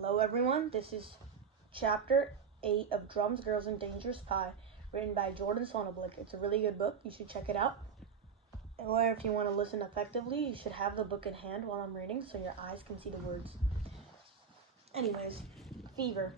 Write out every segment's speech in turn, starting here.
Hello everyone, this is Chapter 8 of Drums, Girls, and Dangerous Pie, written by Sonnenblick. It's a really good book, you should check it out. Or if you want to listen effectively, you should have the book in hand while I'm reading so your eyes can see the words. Anyways, fever.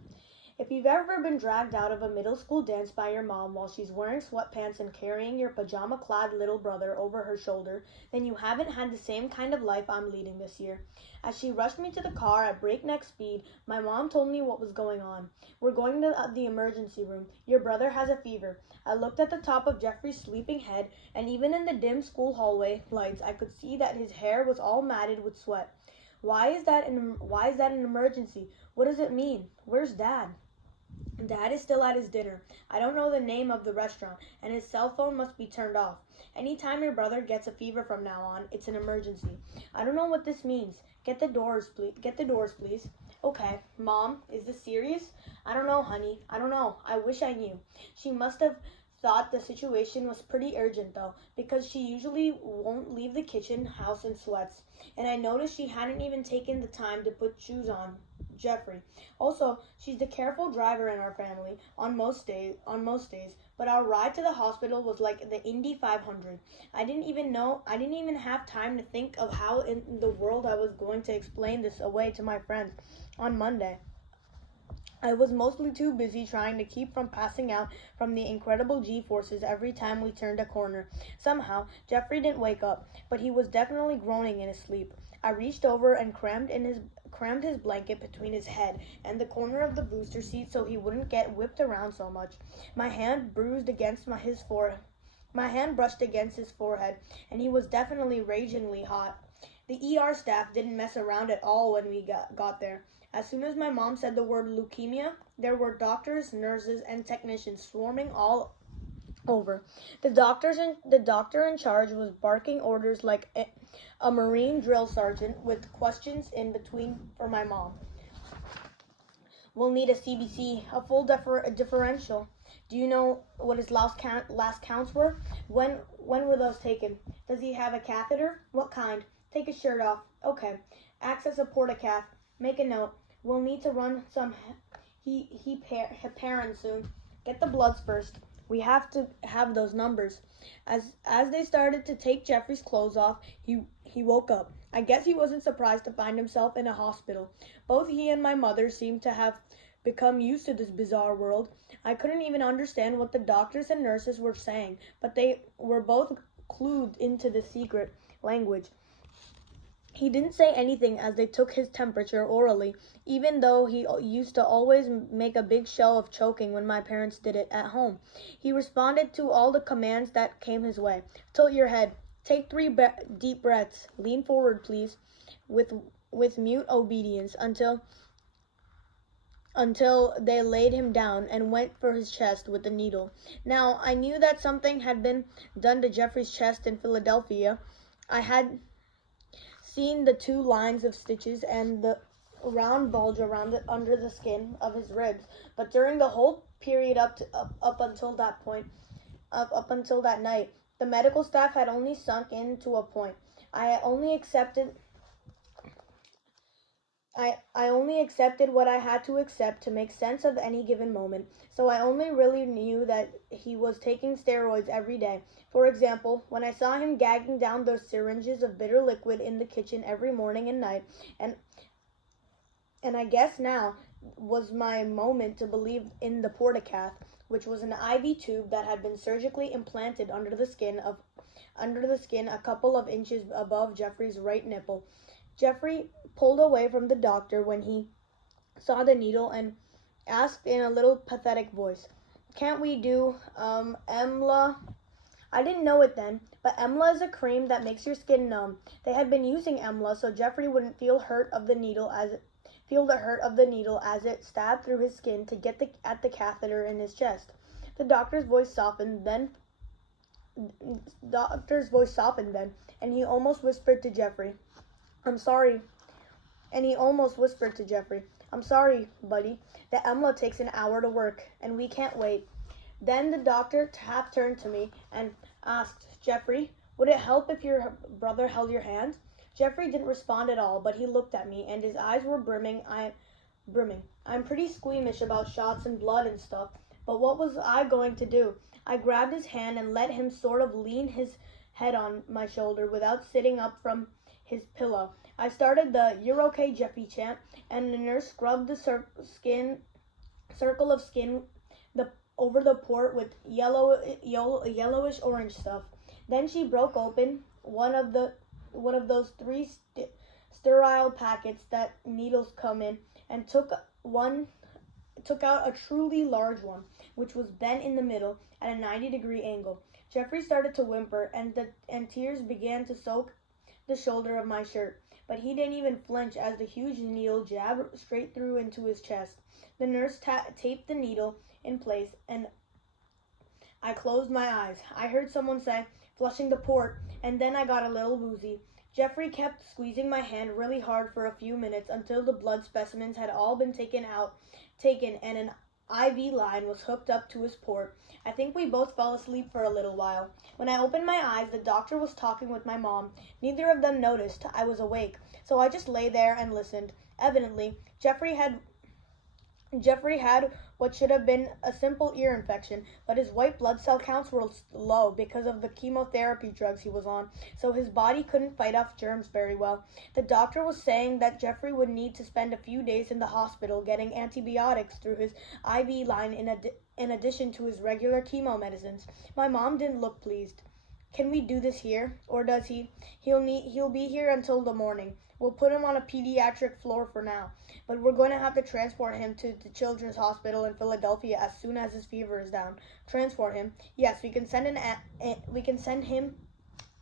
If you've ever been dragged out of a middle school dance by your mom while she's wearing sweatpants and carrying your pajama-clad little brother over her shoulder, then you haven't had the same kind of life I'm leading this year. As she rushed me to the car at breakneck speed, my mom told me what was going on. We're going to the emergency room. Your brother has a fever. I looked at the top of Jeffrey's sleeping head, and even in the dim school hallway lights, I could see that his hair was all matted with sweat. Why is that an emergency? What does it mean? Where's Dad? Dad is still at his dinner. I don't know the name of the restaurant, and his cell phone must be turned off. Anytime your brother gets a fever from now on, it's an emergency. I don't know what this means. Get the doors, please. Okay, Mom, is this serious? I don't know, honey. I don't know. I wish I knew. She must have thought the situation was pretty urgent, though, because she usually won't leave the kitchen house in sweats. And I noticed she hadn't even taken the time to put shoes on Jeffrey. Also, she's the careful driver in our family on most days, but our ride to the hospital was like the Indy 500. I didn't even have time to think of how in the world I was going to explain this away to my friends on Monday. I was mostly too busy trying to keep from passing out from the incredible G-forces every time we turned a corner. Somehow, Jeffrey didn't wake up, but he was definitely groaning in his sleep. I reached over and crammed his blanket between his head and the corner of the booster seat so he wouldn't get whipped around so much. My hand brushed against his forehead, and he was definitely ragingly hot. The ER staff didn't mess around at all when we got there. As soon as my mom said the word leukemia, there were doctors, nurses, and technicians swarming all over. The doctor in charge was barking orders like a Marine drill sergeant with questions in between for my mom. We'll need a CBC, a full differential. Do you know what his last counts were? When were those taken? Does he have a catheter? What kind? Take his shirt off. Okay. Access a portacath. Make a note. We'll need to run some heparin soon. Get the bloods first. We have to have those numbers. As they started to take Jeffrey's clothes off, he woke up. I guess he wasn't surprised to find himself in a hospital. Both he and my mother seemed to have become used to this bizarre world. I couldn't even understand what the doctors and nurses were saying, but they were both clued into the secret language. He didn't say anything as they took his temperature orally, even though he used to always make a big show of choking when my parents did it at home. He responded to all the commands that came his way. Tilt your head. Take 3 deep breaths. Lean forward, please, with mute obedience until they laid him down and went for his chest with the needle. Now, I knew that something had been done to Jeffrey's chest in Philadelphia. I had seen the 2 lines of stitches and the round bulge under the skin of his ribs, but during the whole period up until that night, the medical staff had only sunk in to a point. I only accepted what I had to accept to make sense of any given moment, so I only really knew that he was taking steroids every day. For example, when I saw him gagging down those syringes of bitter liquid in the kitchen every morning and night, and I guess now was my moment to believe in the portacath, which was an IV tube that had been surgically implanted under the skin a couple of inches above Jeffrey's right nipple. Jeffrey pulled away from the doctor when he saw the needle and asked in a little pathetic voice, "Can't we do, EMLA?" I didn't know it then, but EMLA is a cream that makes your skin numb. They had been using EMLA so Jeffrey wouldn't feel the hurt of the needle as it stabbed through his skin to get at the catheter in his chest. The doctor's voice softened then, and he almost whispered to Jeffrey, "I'm sorry." "I'm sorry, buddy. The EMLA takes an hour to work, and we can't wait." Then the doctor half turned to me and asked, "Jeffrey, would it help if your brother held your hand?" Jeffrey didn't respond at all, but he looked at me, and his eyes were brimming. brimming. I'm pretty squeamish about shots and blood and stuff, but what was I going to do? I grabbed his hand and let him sort of lean his head on my shoulder without sitting up from his pillow. I started the "You're okay, Jeffy" chant, and the nurse scrubbed the circle of skin over the port with yellowish orange stuff. Then she broke open one of those three sterile packets that needles come in, and took out a truly large one, which was bent in the middle at a 90-degree angle. Jeffrey started to whimper, and tears began to soak the shoulder of my shirt, but he didn't even flinch as the huge needle jabbed straight through into his chest. The nurse taped the needle in place, and I closed my eyes. I heard someone say, "Flushing the port," and then I got a little woozy. Jeffrey kept squeezing my hand really hard for a few minutes until the blood specimens had all been taken, and an IV line was hooked up to his port. I think we both fell asleep for a little while. When I opened my eyes, the doctor was talking with my mom. Neither of them noticed I was awake, so I just lay there and listened. Evidently, Jeffrey had what should have been a simple ear infection, but his white blood cell counts were low because of the chemotherapy drugs he was on, so his body couldn't fight off germs very well. The doctor was saying that Jeffrey would need to spend a few days in the hospital getting antibiotics through his IV line in addition to his regular chemo medicines. My mom didn't look pleased. "Can we do this here, or does he? He'll be here until the morning. We'll put him on a pediatric floor for now, but we're going to have to transport him to the Children's Hospital in Philadelphia as soon as his fever is down." "Transport him?" "Yes, we can send him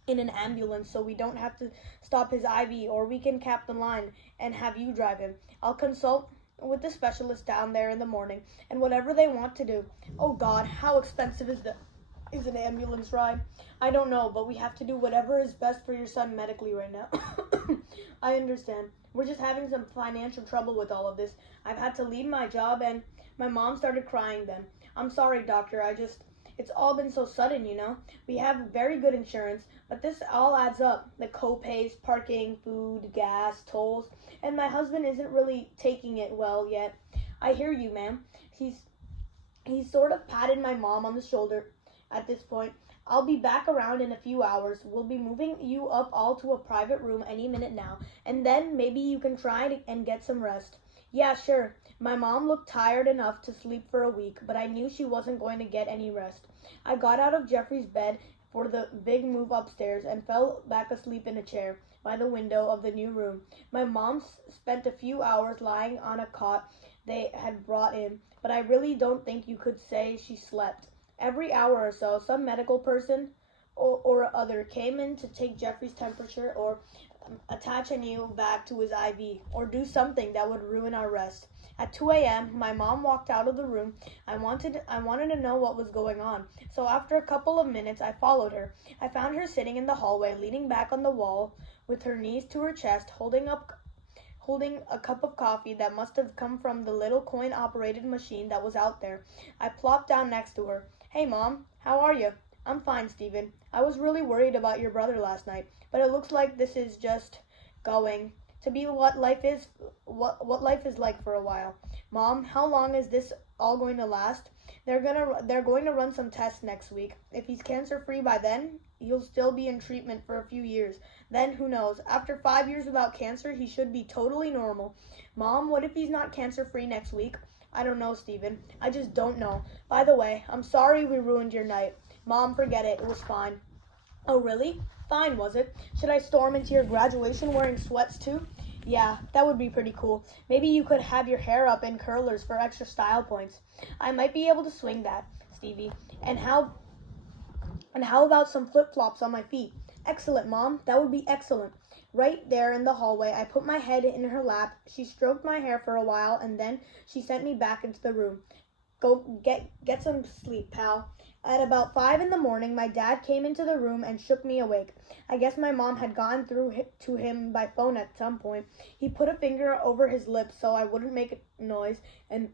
in an ambulance so we don't have to stop his IV, or we can cap the line and have you drive him. I'll consult with the specialist down there in the morning, and whatever they want to do." "Oh God, how expensive is an ambulance ride?" "I don't know, but we have to do whatever is best for your son medically right now." "I understand. We're just having some financial trouble with all of this. I've had to leave my job," and my mom started crying then. "I'm sorry, doctor. It's all been so sudden, you know. We have very good insurance, but this all adds up. The co-pays, parking, food, gas, tolls, and my husband isn't really taking it well yet." "I hear you, ma'am." He sort of patted my mom on the shoulder at this point. "I'll be back around in a few hours. We'll be moving you up all to a private room any minute now, and then maybe you can try and get some rest." "Yeah, sure." My mom looked tired enough to sleep for a week, but I knew she wasn't going to get any rest. I got out of Jeffrey's bed for the big move upstairs and fell back asleep in a chair by the window of the new room. My mom spent a few hours lying on a cot they had brought in, but I really don't think you could say she slept. Every hour or so, some medical person or other came in to take Jeffrey's temperature, or attach a needle back to his IV, or do something that would ruin our rest. At 2 a.m., my mom walked out of the room. I wanted to know what was going on, so after a couple of minutes, I followed her. I found her sitting in the hallway, leaning back on the wall with her knees to her chest, holding a cup of coffee that must have come from the little coin-operated machine that was out there. I plopped down next to her. "Hey, Mom, how are you?" "I'm fine, Stephen. I was really worried about your brother last night, but it looks like this is just going to be what life is like for a while." "Mom, how long is this all going to last?" They're going to run some tests next week. If he's cancer-free by then, he'll still be in treatment for a few years. Then, who knows? After 5 years without cancer, he should be totally normal." "Mom, what if he's not cancer-free next week?" "I don't know, Stephen. I just don't know. By the way, I'm sorry we ruined your night." "Mom, forget it. It was fine." "Oh, really? Fine, was it? Should I storm into your graduation wearing sweats too?" "Yeah, that would be pretty cool. Maybe you could have your hair up in curlers for extra style points." "I might be able to swing that, Stevie. And how about some flip-flops on my feet?" "Excellent, Mom. That would be excellent." Right there in the hallway, I put my head in her lap. She stroked my hair for a while, and then she sent me back into the room. "Go get some sleep, pal." At about 5 in the morning, my dad came into the room and shook me awake. I guess my mom had gone through to him by phone at some point. He put a finger over his lips so I wouldn't make a noise and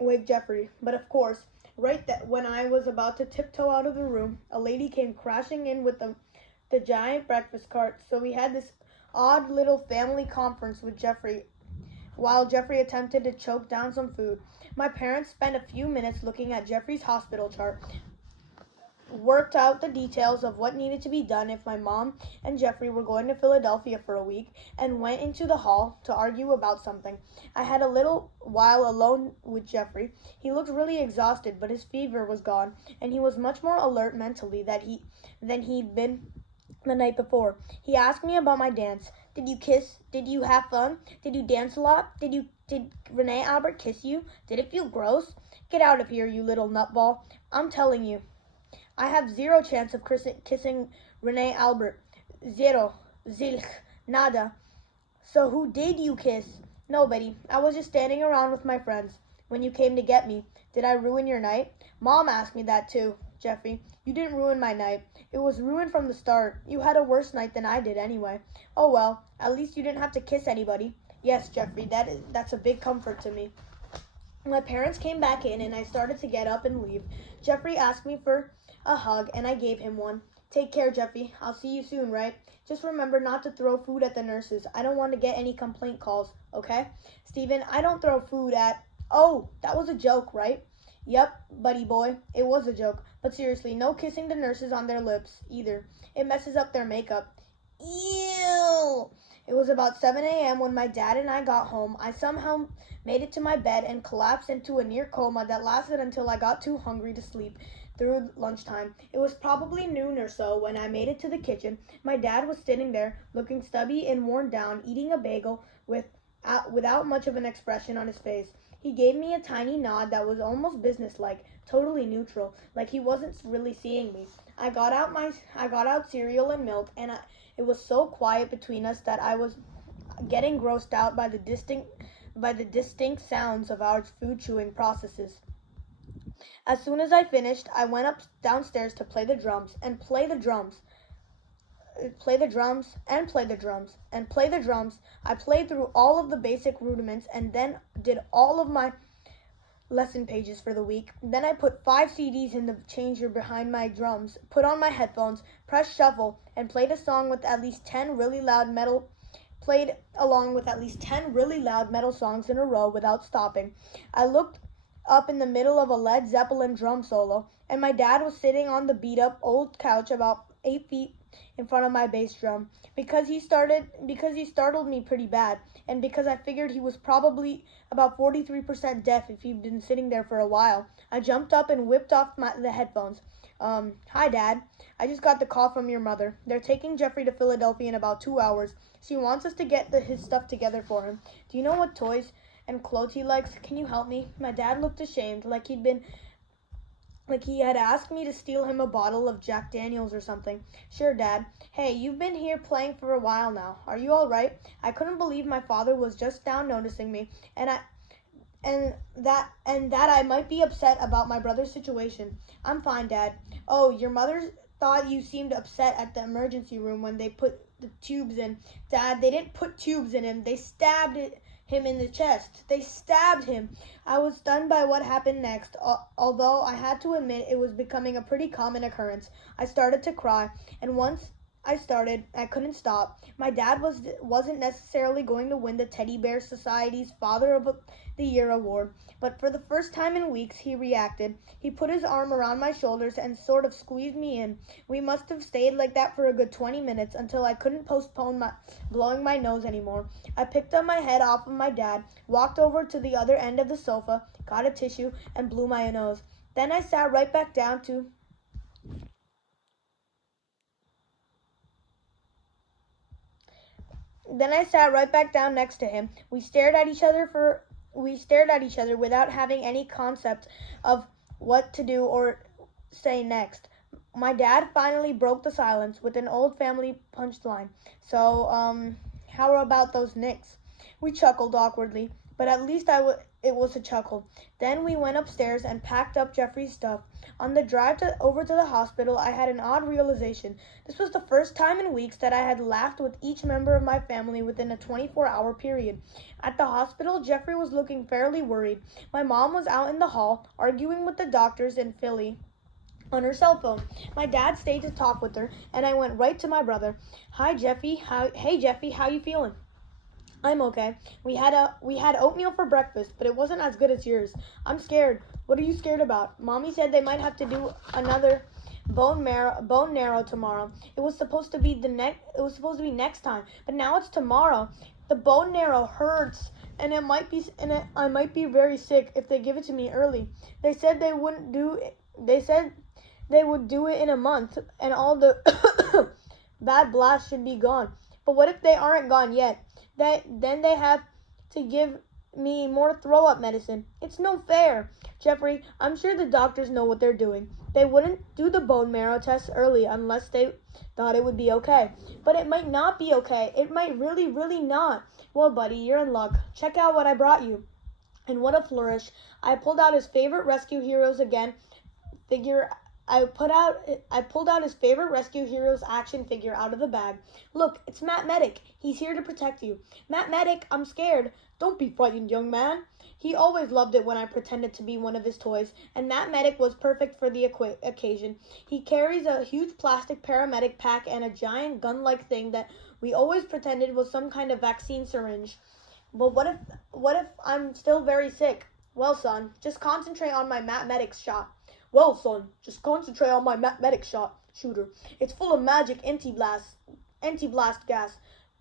wake Jeffrey. But of course, when I was about to tiptoe out of the room, a lady came crashing in with the giant breakfast cart. So we had this odd little family conference with Jeffrey while Jeffrey attempted to choke down some food. My parents spent a few minutes looking at Jeffrey's hospital chart, worked out the details of what needed to be done if my mom and Jeffrey were going to Philadelphia for a week, and went into the hall to argue about something. I had a little while alone with Jeffrey. He looked really exhausted, but his fever was gone, and he was much more alert mentally than he'd been the night before. He asked me about my dance. Did you kiss? Did you have fun? Did you dance a lot? Did Renee Albert kiss you? Did it feel gross? Get out of here, you little nutball. I'm telling you, I have zero chance of kissing Renee Albert. Zero. Zilch. Nada. So who did you kiss? Nobody. I was just standing around with my friends when you came to get me. Did I ruin your night? Mom asked me that too, Jeffrey. You didn't ruin my night. It was ruined from the start. You had a worse night than I did anyway. Oh well, at least you didn't have to kiss anybody. Yes, Jeffrey, that's a big comfort to me. My parents came back in and I started to get up and leave. Jeffrey asked me for a hug and I gave him one. Take care, Jeffrey. I'll see you soon, right? Just remember not to throw food at the nurses. I don't want to get any complaint calls, okay? Steven, I don't throw food at... Oh, that was a joke, right? Yep, buddy boy, it was a joke. But seriously, no kissing the nurses on their lips either. It messes up their makeup. Ew! It was about 7 a.m. when my dad and I got home. I somehow made it to my bed and collapsed into a near coma that lasted until I got too hungry to sleep through lunchtime. It was probably noon or so when I made it to the kitchen. My dad was sitting there, looking stubby and worn down, eating a bagel without much of an expression on his face. He gave me a tiny nod that was almost businesslike, totally neutral, like he wasn't really seeing me. I got out cereal and milk, and it was so quiet between us that I was getting grossed out by the distinct sounds of our food chewing processes. As soon as I finished, I went downstairs to play the drums and play the drums. Play the drums and play the drums and play the drums. I played through all of the basic rudiments and then did all of my lesson pages for the week. Then I put 5 CDs in the changer behind my drums, put on my headphones, pressed shuffle, and played along with at least 10 really loud metal songs in a row without stopping. I looked up in the middle of a Led Zeppelin drum solo, and my dad was sitting on the beat-up old couch about 8 feet in front of my bass drum. Because he startled me pretty bad, and because I figured he was probably about 43% deaf if he'd been sitting there for a while, I jumped up and whipped off the headphones. Hi, Dad. I just got the call from your mother. They're taking Jeffrey to Philadelphia in about 2 hours. She wants us to get his stuff together for him. Do you know what toys and clothes he likes? Can you help me? My dad looked ashamed, like he had asked me to steal him a bottle of Jack Daniels or something. Sure, Dad. Hey, you've been here playing for a while now. Are you all right? I couldn't believe my father was just down noticing me, and that I might be upset about my brother's situation. I'm fine, Dad. Oh, your mother thought you seemed upset at the emergency room when they put the tubes in. Dad, they didn't put tubes in him. They stabbed him in the chest. They stabbed him. I was stunned by what happened next, although I had to admit it was becoming a pretty common occurrence. I started to cry, and once I started, I couldn't stop. My dad wasn't necessarily going to win the Teddy Bear Society's Father of the Year award, but for the first time in weeks, he reacted. He put his arm around my shoulders and sort of squeezed me in. We must have stayed like that for a good 20 minutes until I couldn't postpone blowing my nose anymore. I picked up my head off of my dad, walked over to the other end of the sofa, got a tissue, and blew my nose. Then I sat right back down next to him. We stared at each other without having any concept of what to do or say next. My dad finally broke the silence with an old family punchline. So, how about those Knicks? We chuckled awkwardly, but at least it was a chuckle. Then we went upstairs and packed up Jeffrey's stuff. On the drive over to the hospital, I had an odd realization. This was the first time in weeks that I had laughed with each member of my family within a 24-hour period. At the hospital, Jeffrey was looking fairly worried. My mom was out in the hall, arguing with the doctors in Philly on her cell phone. My dad stayed to talk with her, and I went right to my brother. Hey Jeffy, how you feeling? I'm okay. We had oatmeal for breakfast, but it wasn't as good as yours. I'm scared. What are you scared about? Mommy said they might have to do another bone marrow tomorrow. It was supposed to be next time, but now it's tomorrow. The bone marrow hurts, and I might be very sick if they give it to me early. They said they wouldn't do it. They said they would do it in a month, and all the bad blasts should be gone. But what if they aren't gone yet? Then they have to give me more throw-up medicine. It's no fair. Jeffrey, I'm sure the doctors know what they're doing. They wouldn't do the bone marrow test early unless they thought it would be okay. But it might not be okay. It might really, really not. Well, buddy, you're in luck. Check out what I brought you. And what a flourish. I pulled out his favorite rescue heroes again. I pulled out his favorite rescue heroes action figure out of the bag. Look, it's Matt Medic. He's here to protect you. Matt Medic, I'm scared. Don't be frightened, young man. He always loved it when I pretended to be one of his toys, and Matt Medic was perfect for the occasion. He carries a huge plastic paramedic pack and a giant gun-like thing that we always pretended was some kind of vaccine syringe. But what if I'm still very sick? Well, son, just concentrate on my Matt Medic shot. Well, son, just concentrate on my medic shooter. It's full of magic anti-blast gas,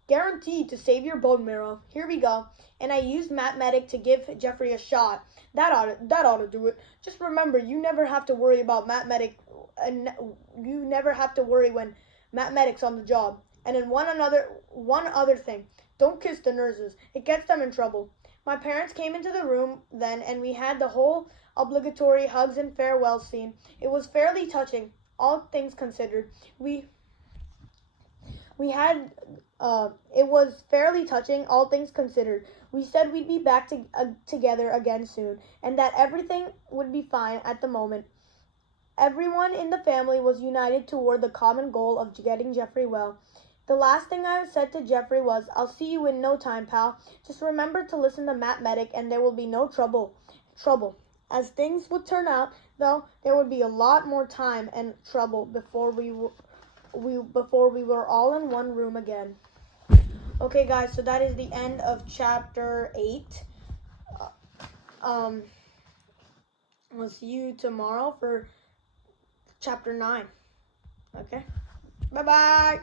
guaranteed to save your bone marrow. Here we go. And I used Matt Medic to give Jeffrey a shot. That ought to do it. Just remember, you never have to worry about Matt Medic, and you never have to worry when Matt Medic's on the job. And then one other thing. Don't kiss the nurses. It gets them in trouble. My parents came into the room then, and we had the whole obligatory hugs and farewell scene. It was fairly touching, all things considered. It was fairly touching, all things considered. We said we'd be back together again soon, and that everything would be fine at the moment. Everyone in the family was united toward the common goal of getting Jeffrey well. The last thing I said to Jeffrey was, I'll see you in no time, pal. Just remember to listen to Matt Medic, and there will be no trouble. As things would turn out, though, there would be a lot more time and trouble before we were all in one room again. Okay, guys, so that is the end of chapter 8. We'll see you tomorrow for chapter 9. Okay? Bye-bye!